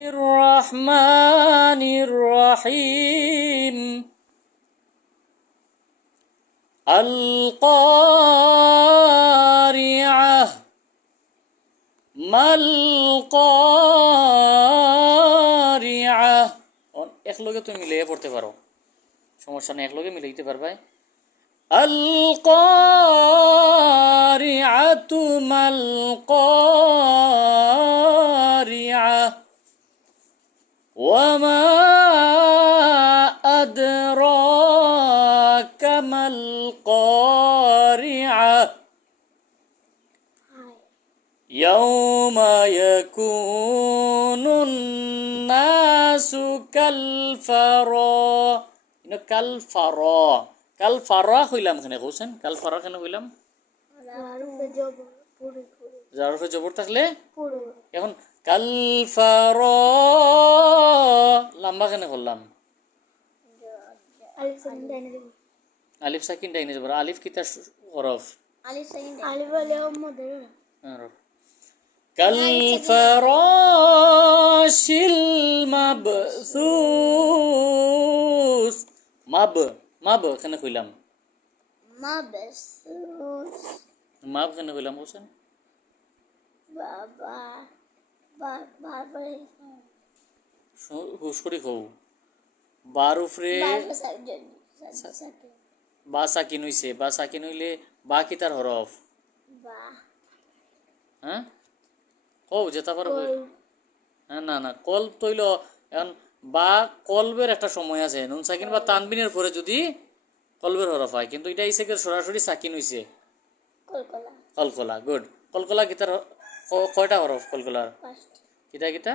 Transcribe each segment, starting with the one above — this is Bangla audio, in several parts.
الرحمن الرحيم القارعة ما القارعة এক লগে তুমি মিলিয়ে পড়তে পারো, সমস্যা নেই, এক লগে মিলাইতে পারবে। القارعة ما القارعة وما أدراك ما القارعة يوم يكون الناس كالفراش কালফারা হইলাম কেন কৌছেন? কালফারা কেন হইলাম? জারফে জবর থাকলে এখন কালফারা লম্বা কেন করলাম? আলিফ সাকিন ডাইনে জবর। আলিফ কিতা হরফ? কালফারাশিল মাবসুস মাব কেন কইলাম? মাব কেন কইলাম বলছেন? হুশ করে কও। বার উপরে বা সাকিন হইছে, বা সাকিন হইলে বা কি তার হরফ? হ্যাঁ কও যেটা পারো। হ্যাঁ না কল তৈল এখন বা কলবের একটা সময় আছে, নুন সাকিন বা তানবিনের পরে যদি কলবের হরফ হয়, কিন্তু এটা ইসে সরাসরি সাকিন হইছে। কলকলা গুড। কলকলা কিতার কয়টা হরফ? কলকলার কিতা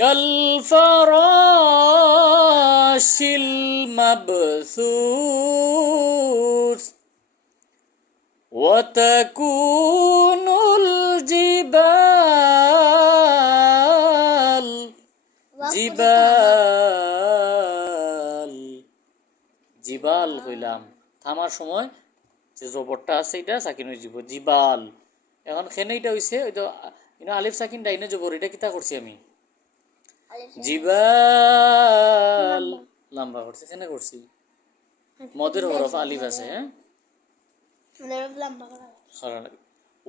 কালফারাশিল মাবসুস ওয়া তাকুনুল জিবাল জিবাল হইলাম। থামার সময় যে জবরটা আছে এটা সাকিন হয়ে যাব, জিবাল। এখন খেনে এটা হইছে ওই তো আলিফ সাকিন ডাইনে জবর, এটা কিতা করছি আমি? জিবাল লম্বা করছি, খেনে করছি মদের হরফ আলিফ আছে। হ্যাঁ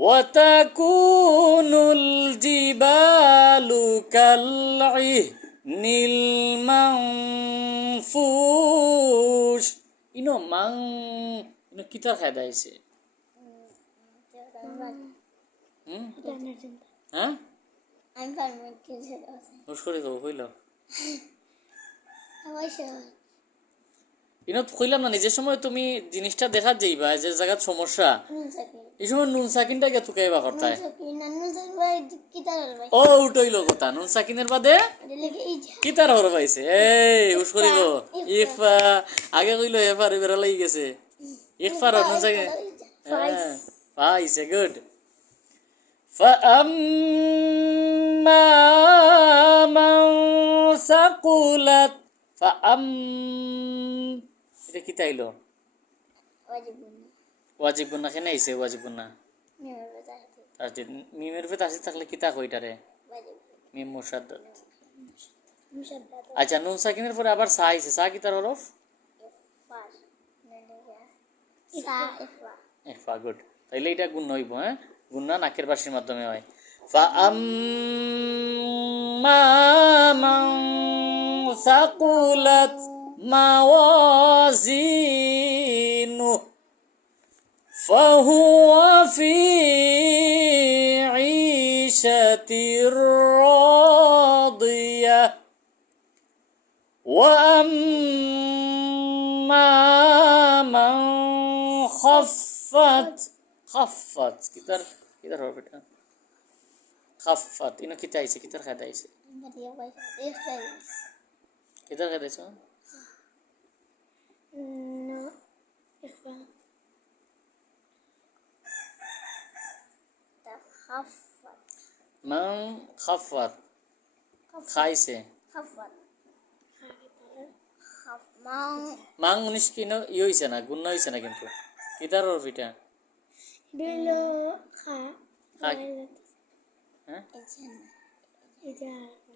ওয়াতাকুনুল জিবালু কালইহনিল মানফুশ। ইনো কিতার খায়দা আইছে? হ্যাঁ হুশ করে কও কইল। ইনত কইলাম না নিজের সময় তুমি জিনিসটা দেখা যাইবা যে জায়গার সমস্যা, এই সময় নুন সাকিনটা কে তুকাইবা করতায়। ও উঠইলো কথা, নুন সাকিনের বাদে কিতার হরফ আইছে। এই হুশ করিব। ইফা আগে কইলো এফার বেরা লাগি গেছে। ইফার নুন সাকিন পাইছে। গুড। فأما من ثقلت এটা কি তাইলো? ওয়াজিব গুন্না কেন আইছে? ওয়াজিব গুন্না মিমের ভেতর আসি থাকলে কিতা কইটারে? মিম মুশাদ্দাদ। আচ্ছা নুন সাকিনের পরে আবার সা আইছে, সা কিতার হরফ? ইফা। গুড। তাইলে এটা গুণ হইব। হ্যাঁ গুন্না নাকের বাসির মাধ্যমে হয়। فأما من ثقلت موازينه فهو في عيشة راضية وأما من خفت কিতার হরফ এটা? খাফাত। ইনো কিতা আইছে? কিতার খায়দা আইছে? কিতার খায়দা আইছে? মান খাফাত খাইছে। মাং উনিশ কি হইছে না, গুণ হইছে না, কিন্তু কিতার হরফ এটা? হ্যাঁ এটা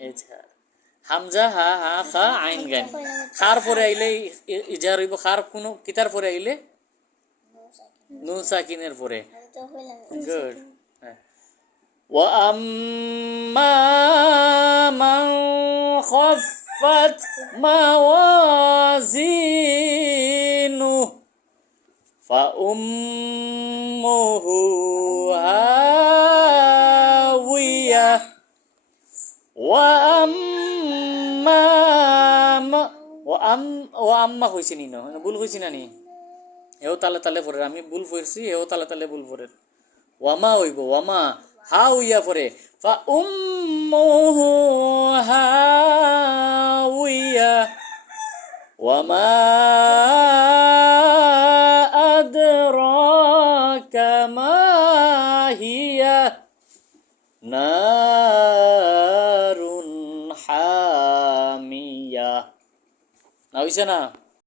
ইজহার হামজা হা হা খা আইন গাইন খার পরে আইলে ইজহার হইব খার কোনো কিতার পরে আইলে নুন সাকিনের পরে তো হইলাম গুড ওয়া আম্মা মান খাফফাত মাওয়াজিনু فأمه هاوية وأما وأما হইছে নি না ভুল হইছে না নি এও তালে তালে পড়ে আমি ভুল পড়ছি এও তালে তালে ভুল পড়ে ওয়ামা হইব ওয়ামা হাউইয়া পড়ে فأمه هاوية وما أدراك ما هي نار حامية না হইছে না